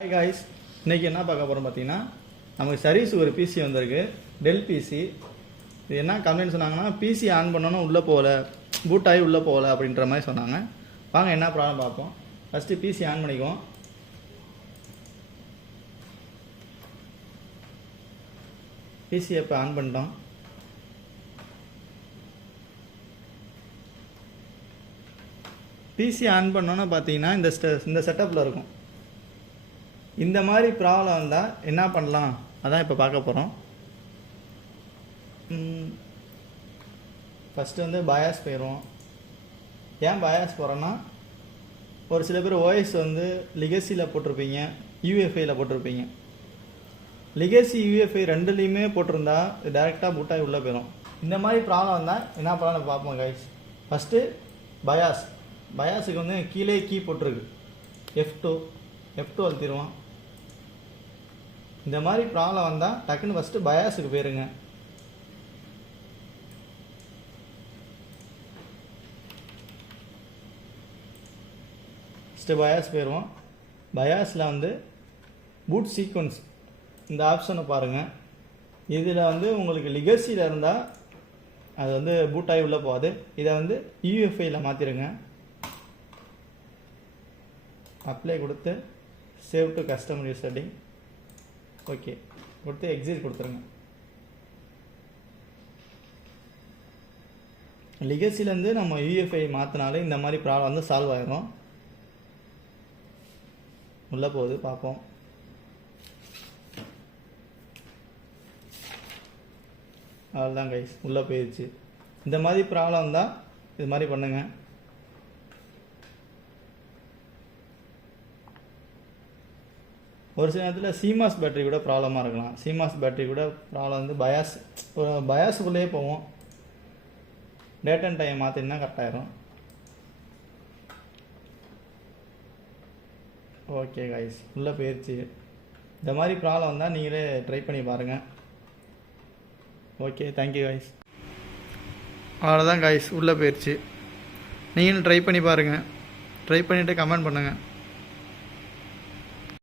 Hi guys, இன்றைக்கி என்ன பார்க்க போகிறோம் பார்த்தீங்கன்னா, நமக்கு சர்வீஸ் ஒரு பிசி வந்திருக்கு, டெல் பிசி. இது என்ன கம்ப்ளைண்ட் சொன்னாங்கன்னா, பிசி ஆன் பண்ணணும் உள்ளே போகல, பூட் ஆகி உள்ளே போகல அப்படின்ற மாதிரி சொன்னாங்க. வாங்க என்ன ப்ராப்ளம் பார்ப்போம். ஃபஸ்ட்டு பிசி ஆன் பண்ணிக்குவோம். பிசி இப்போ ஆன் பண்ணிட்டோம். பிசி ஆன் பண்ணோன்னு பார்த்தீங்கன்னா இந்த செட்டப்பில் இருக்கும். இந்த மாதிரி ப்ராப்ளம் வந்தால் என்ன பண்ணலாம் அதான் இப்போ பார்க்க போகிறோம். ஃபஸ்ட்டு வந்து பயாஸ் போயிடுவோம். ஏன் பயாஸ் போகிறோன்னா, ஒரு சில பேர் ஓஎஸ் வந்து லிகசியில் போட்டிருப்பீங்க, யூஎஃப்ஐயில் போட்டிருப்பீங்க. லிகசி யூஎஃப்ஐ ரெண்டுலேயுமே போட்டிருந்தா டேரெக்டாக பூட்டாகி உள்ளே போயிடும். இந்த மாதிரி ப்ராப்ளம் வந்தால் என்ன ப்ராப்ளம் பார்ப்போம் கைஸ். ஃபஸ்ட்டு பயாஸுக்கு வந்து கீழே கீ போட்டிருக்கு, F2 அழுத்திடுவோம். இந்த மாதிரி ப்ராப்ளம் வந்தால் டக்குன்னு ஃபஸ்ட்டு பயாஸுக்கு போயிருங்க. ஃபஸ்ட்டு பயாஸ் போயிடுவோம். பயாஸில் வந்து பூட் சீக்வன்ஸ் இந்த ஆப்ஷனை பாருங்கள். இதில் வந்து உங்களுக்கு லிகசியில் இருந்தால் அது வந்து பூட்டாகி உள்ளே போகாது. இதை வந்து யூஎஃப்ஐயில் மாற்றிடுங்க. அப்ளை கொடுத்து save to customer use setting okay கொடுத்து எக்ஸிட் கொடுத்துருங்க. லிகசிலேருந்து நம்ம யூஎஃப்ஐ மாற்றினாலே இந்த மாதிரி ப்ராப்ளம் வந்து சால்வ் ஆகிடும். உள்ளே போகுது பார்ப்போம். அவ்வளோதான் கைஸ், உள்ளே போயிடுச்சு. இந்த மாதிரி ப்ராப்ளம் இருந்தால் இது மாதிரி பண்ணுங்கள். ஒரு சில நேரத்தில் சிமாஸ் பேட்டரி கூட ப்ராப்ளமாக இருக்கலாம். சிமாஸ் பேட்டரி கூட ப்ராப்ளம் வந்து பயாஸுக்குள்ளேயே போவோம். டேட் அண்ட் டைம் மாற்றினா கரெக்டாயிரும். ஓகே கைஸ், உள்ளே போயிடுச்சு. இந்த மாதிரி ப்ராப்ளம் வந்தால் நீங்களே ட்ரை பண்ணி பாருங்கள். Okay, thank you guys. அவ்வளோதான் கைஸ், உள்ளே போயிடுச்சு. நீங்களும் ட்ரை பண்ணி பாருங்கள். ட்ரை பண்ணிவிட்டு கமெண்ட் பண்ணுங்கள்.